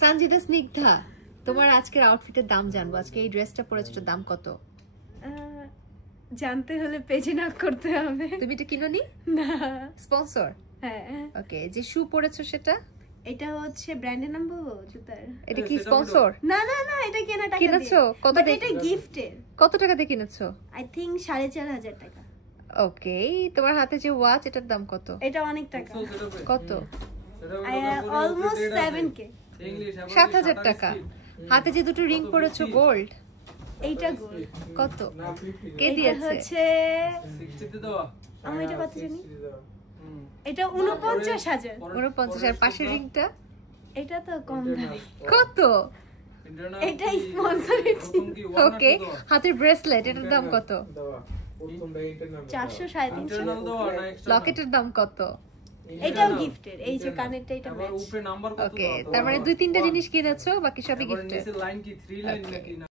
সঞ্জিদা স্নিগ্ধা, তোমার আজকের আউটফিটের দাম জানবো। আজকে এই ড্রেসটা পরেছো, এটার দাম কত? জানতে হলে পেজে নক করতে হবে। তুমি এটা কিনোনি? না। স্পন্সর? হ্যাঁ। ওকে, যে শু পরেছো সেটা? এটা হচ্ছে ব্র্যান্ডের নাম বলবো জুতার? এটা কি স্পন্সর? না না না, এটা কেনা টাকা দিয়ে। কিনেছো? কত টাকা? এটা গিফটের। কত টাকা দিয়ে কিনেছো? আই থিংক 4,500 টাকা। ওকে, তোমার হাতে যে ওয়াচ, এটার দাম কত? এটা অনেক টাকা। কত? Almost 7K। 7,000 টাকা। হাতে যে দুটো রিং পরেছো গোল্ড, এইটা গোল্ড। কত? কে দিয়েছে? হচ্ছে 60 দেওয়া। আমি এটা কত জানি? এটা 49,000। 49,000। পাশের রিংটা? এটা তো কম দাম। কত? এটা স্পন্সরের। ওকে, হাতের ব্রেসলেট, এটার দাম কত? 400 350। লকেটের দাম কত? এটাও গিফটের। এই যে কানেরটা, এটা ম্যাচ। ওকে, তার মানে 2-3টা জিনিস কিনেছো, বাকি সবই গিফটের। লাইন কি 3 লাইন নাকি?